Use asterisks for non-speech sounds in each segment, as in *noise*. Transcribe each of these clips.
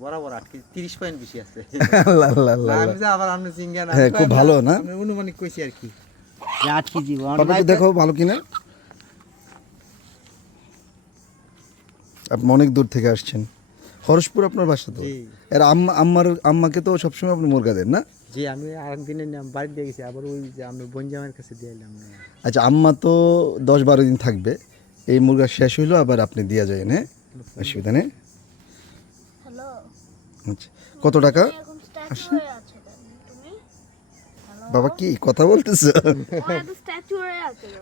বরাবর আটকে তিরিশ পয়েন্ট বেশি আছে। আল্লাহ আল্লাহ আল্লাহ। আমি যে আবার আপনি সিঙ্গা না হ্যাঁ, খুব ভালো না? অনুমানিক কইছি আর কি। আট কেজি দেখো ভালো কিনা? আপনি অনেক দূর থেকে আসছেন। হরসপুর আপনার বাসা তো। এর আম্মা আম্মার আম্মাকে তো সবসময় আপনি মুরগা দেন না? জি আমি আরেকদিনের নাম বাড়ি দিয়ে গেছি আবার ওই যে আমি বনজামের কাছে দিয়ে এলাম। আচ্ছা আম্মা তো দশ বারো দিন থাকবে এই মুরগা শেষ হইল আবার আপনি দিয়া যায় হ্যাঁ? অসুবিধা নেই? হ্যালো। আচ্ছা কত টাকা? বাবা কি কথা বলতেছ?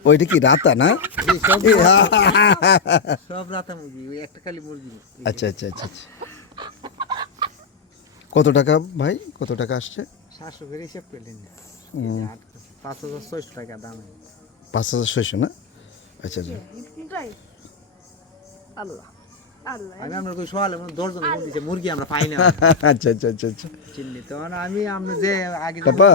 ওইটা কি রাতা না? সব *laughs* সব রাতা মুরগি ওই একটা খালি মুরগি। আচ্ছা আচ্ছা আচ্ছা আচ্ছা। কত টাকা ভাই? কত টাকা আসছে? সাতশো করে হিসাব করলেন পাঁচ হাজার ছয়শো টাকা দাম। পাঁচ হাজার ছয়শো না? আচ্ছা আচ্ছা। আল্লাহ। আমি আপনার কই সকালে মানে দশজন ফোন দিছে মুরগি আমরা পাই না। *laughs* আচ্ছা আচ্ছা আচ্ছা আচ্ছা। চিনলি তো আমি যে আগে পাপা।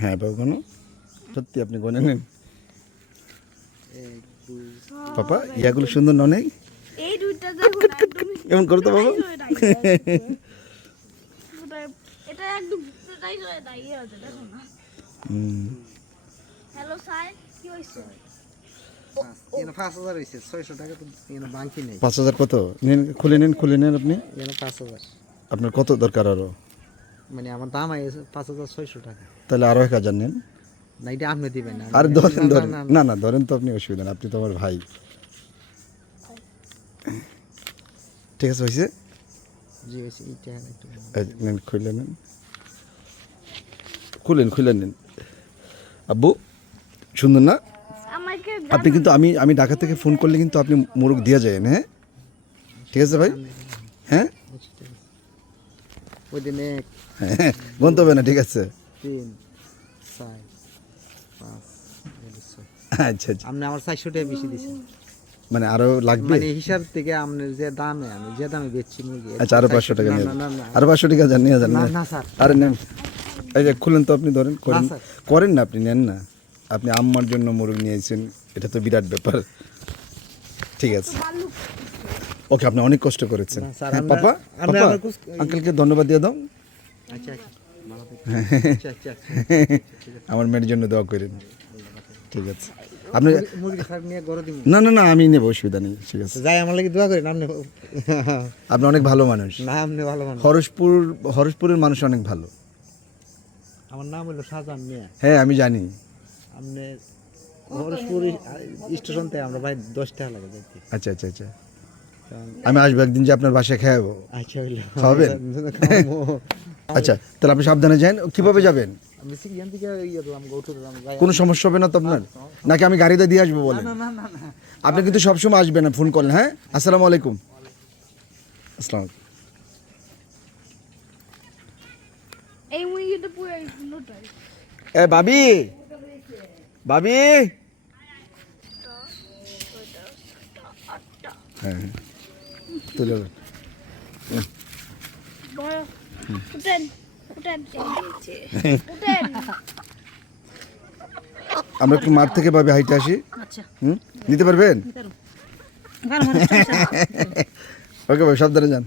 হ্যাঁ বাবু কোনো? সত্যি আপনি গনে নেন। পাপা ইয়াগুলো সুন্দর ন নেই? এই দুইটা দেখো না একদম *laughs* এমন করো তো বাবা? হয়ে এটা একদম হয়ে হ্যালো স্যার কি হয়েছে পাঁচ, হাজার হয়েছে ছয়শো টাকা তো বাকি নেই। পাঁচ হাজার কত? নেন খুলে নেন খুলে নেন আপনি। পাঁচ হাজার। আপনার কত দরকার আরও? মানে আমার দাম আছে পাঁচ হাজার ছয়শো টাকা। তাহলে আরও এক হাজার নেন। না এটা আপনি দিবেন না। আর ধরেন ধরেন না, না। না ধরেন তো আপনি অসুবিধা না আপনি তো আমার ভাই। ঠিক আছে হয়েছে জি হয়েছে খুলে নেন। খুলেন খুলে নেন। আব্বু সুন্দর না? আপনি কিন্তু আমি আমি ঢাকা থেকে ফোন করলে কিন্তু আপনি মোরগ দিয়ে যায় হ্যাঁ? ঠিক আছে ভাই? হ্যাঁ? ওই দিনে হ্যাঁ গন্ত হবে না ঠিক আছে। আচ্ছা আচ্ছা। আপনি আমার চারশো টাকা বেশি দিচ্ছেন মানে আরও লাগবে? মানে হিসাব থেকে আপনার যে দামে আমি যে দামে বেচছি মুরগি আচ্ছা আরও পাঁচশো টাকা না, নিয়ে। আরও পাঁচশো টাকা যান নিয়ে যান। না, না, স্যার। আরে নেন। এই যে খুলেন তো আপনি ধরেন করেন। করেন না আপনি নেন না। আপনি আম্মার জন্য মোরগ নিয়েছেন এটা তো বিরাট ব্যাপার। ঠিক আছে। ওকে আপনি অনেক কষ্ট করেছেন। হ্যাঁ পাপা পাপা আঙ্কেলকে ধন্যবাদ দিয়ে দাও। আমার মেয়ের জন্য দোয়া করেন। ঠিক আছে। আপনি না না না আমি নেব অসুবিধা নেই। ঠিক আছে। যাই আমার লাগে দোয়া করেন আপনি আপনি অনেক ভালো মানুষ। না আপনি ভালো মানুষ। হরসপুর হরসপুরের মানুষ অনেক ভালো। আমার নাম হলো শাহজাহান মিয়া। হ্যাঁ আমি জানি। আপনি হরসপুর স্টেশন থেকে আমরা ভাই দশ টাকা লাগে যাইতে। আচ্ছা আচ্ছা আচ্ছা। আমি আসব একদিন যে আপনার বাসায় খাওয়াবো আচ্ছা খাওয়াবেন? *laughs* আচ্ছা তাহলে আপনি সাবধানে যান। কীভাবে যাবেন? সিগিয়ান থেকে ইয়ে কোনো সমস্যা হবে না তো আপনার? নাকি আমি গাড়িতে দিয়ে আসব বলেন? না আপনি কিন্তু সবসময় আসবেন ফোন করলেন হ্যাঁ? আসসালামু আলাইকুম। আসসালাম আলাইকুম। এই মুরগিটা পুরো নোটাই এ ভাবি? ভাবি? হ্যাঁ হ্যাঁ। তুলে আমরা একটু মাঠ থেকে ভাবে হাইটে আসি। আচ্ছা। হুম? নিতে পারবেন? ওকে ভাই সাবধানে যান।